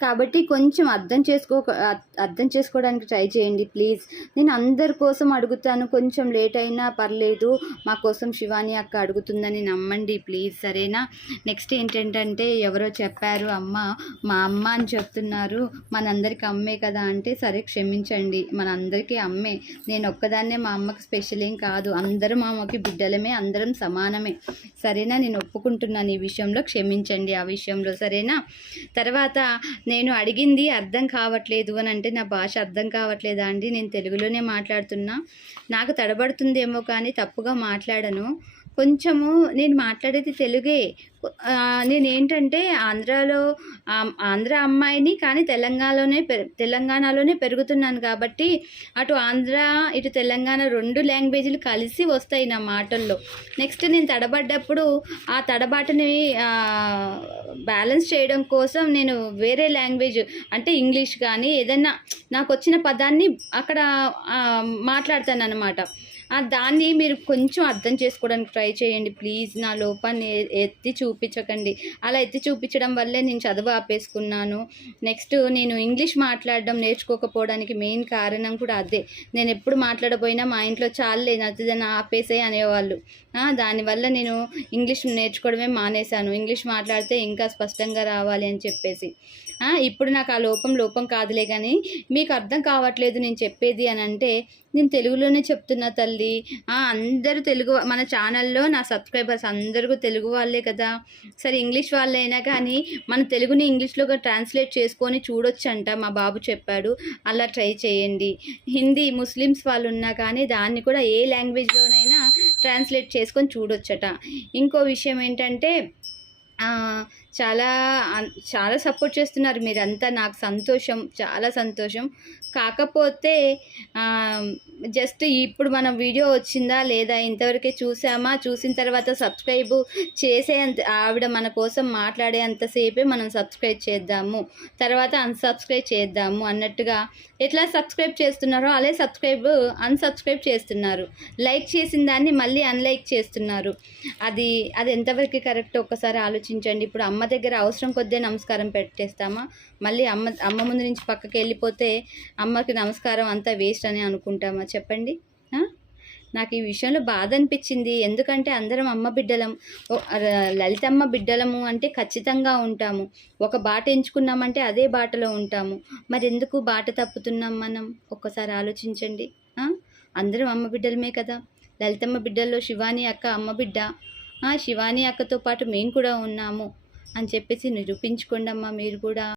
కాబట్టి కొంచెం అర్థం చేసుకోవడానికి ట్రై చేయండి ప్లీజ్. నేను అందరి కోసం అడుగుతాను, కొంచెం లేట్ అయినా పర్లేదు, మా కోసం శివాని అక్క అడుగుతుందని నమ్మండి ప్లీజ్, సరేనా? నెక్స్ట్ ఏంటంటే ఎవరో చెప్పారు మా అమ్మ అని చెప్తున్నారు, మనందరికి అమ్మే కదా అంటే, సరే క్షమించండి, మనందరికీ అమ్మే. నేను ఒక్కదాన్నే మా అమ్మకి స్పెషల్ ఏం కాదు, అందరం మా అమ్మకి బిడ్డలమే, అందరం సమానమే, సరేనా? నేను ఒప్పుకుంటున్నాను ఈ విషయంలో, క్షమించండి ఆ విషయంలో, సరేనా? తర్వాత నేను అడిగింది అర్థం కావట్లేదు అని అంటే, నా భాష అర్థం కావట్లేదా అండి? నేను తెలుగులోనే మాట్లాడుతున్నా, నాకు తడబడుతుందేమో కానీ తప్పుగా మాట్లాడను. కొంచెము నేను మాట్లాడేది తెలుగే. నేనేంటంటే ఆంధ్ర అమ్మాయిని, కానీ తెలంగాణలోనే పెరుగుతున్నాను కాబట్టి అటు ఆంధ్ర ఇటు తెలంగాణ 2 లాంగ్వేజ్లు కలిసి వస్తాయి నా మాటల్లో. నెక్స్ట్ నేను తడబడ్డప్పుడు ఆ తడబాటుని బ్యాలెన్స్ చేయడం కోసం నేను వేరే లాంగ్వేజ్ అంటే ఇంగ్లీష్ కానీ ఏదైనా నాకు వచ్చిన పదాన్ని అక్కడ మాట్లాడతాను అన్నమాట. దాన్ని మీరు కొంచెం అర్థం చేసుకోవడానికి ట్రై చేయండి ప్లీజ్. నా లోపాన్ని ఎత్తి చూపించకండి. అలా ఎత్తి చూపించడం వల్లే నేను చదువు ఆపేసుకున్నాను. నెక్స్ట్ నేను ఇంగ్లీష్ మాట్లాడడం నేర్చుకోకపోవడానికి మెయిన్ కారణం కూడా అదే. నేను ఎప్పుడు మాట్లాడబోయినా మా ఇంట్లో చాలే నచ్చదని ఆపేసే అనేవాళ్ళు. దానివల్ల నేను ఇంగ్లీష్ నేర్చుకోవడమే మానేశాను. ఇంగ్లీష్ మాట్లాడితే ఇంకా స్పష్టంగా రావాలి అని చెప్పేసి. ఇప్పుడు నాకు ఆ లోపం కాదులే, కానీ మీకు అర్థం కావట్లేదు నేను చెప్పేది అని అంటే, నేను తెలుగులోనే చెప్తున్నా తల్లి. అందరూ తెలుగు, మన ఛానల్లో నా సబ్స్క్రైబర్స్ అందరూ తెలుగు వాళ్ళే కదా. సరే ఇంగ్లీష్ వాళ్ళైనా కానీ మన తెలుగుని ఇంగ్లీష్లోగా ట్రాన్స్లేట్ చేసుకొని చూడొచ్చంట, మా బాబు చెప్పాడు. అలా ట్రై చేయండి. హిందీ ముస్లిమ్స్ వాళ్ళు ఉన్నా కానీ దాన్ని కూడా ఏ లాంగ్వేజ్లోనైనా ట్రాన్స్లేట్ చేసుకొని చూడొచ్చట. ఇంకో విషయం ఏంటంటే చాలా సపోర్ట్ చేస్తున్నారు మీరంతా, నాకు సంతోషం, చాలా సంతోషం. కాకపోతే జస్ట్ ఇప్పుడు మనం వీడియో వచ్చిందా లేదా ఇంతవరకే చూసామా, చూసిన తర్వాత సబ్స్క్రైబ్ చేసే ఆవిడ మన కోసం మాట్లాడే అంతసేపే మనం సబ్స్క్రైబ్ చేద్దాము, తర్వాత అన్సబ్స్క్రైబ్ చేద్దాము అన్నట్టుగా ఎట్లా సబ్స్క్రైబ్ చేస్తున్నారో అలా అన్సబ్స్క్రైబ్ చేస్తున్నారు. లైక్ చేసిన దాన్ని మళ్ళీ అన్లైక్ చేస్తున్నారు. అది ఎంతవరకు కరెక్ట్ ఒక్కసారి ఆలోచించండి. ఇప్పుడు అమ్మ దగ్గర అవసరం కొద్దే నమస్కారం పెట్టేస్తామా, మళ్ళీ అమ్మ ముందు నుంచి పక్కకి వెళ్ళిపోతే అమ్మకి నమస్కారం అంతా వేస్ట్ అని అనుకుంటామా చెప్పండి? నాకు ఈ విషయంలో బాధ అనిపించింది. ఎందుకంటే అందరం అమ్మ బిడ్డలం, లలితమ్మ బిడ్డలము అంటే ఖచ్చితంగా ఉంటాము. ఒక బాట ఎంచుకున్నామంటే అదే బాటలో ఉంటాము. మరి ఎందుకు బాట తప్పుతున్నాం మనం? ఒక్కసారి ఆలోచించండి. అందరం అమ్మ బిడ్డలమే కదా. లలితమ్మ బిడ్డల్లో శివాని అక్క అమ్మ బిడ్డ. శివాని అక్కతో పాటు మేము కూడా ఉన్నాము అని చెప్పేసి నిరూపించుకోండి అమ్మా మీరు కూడా.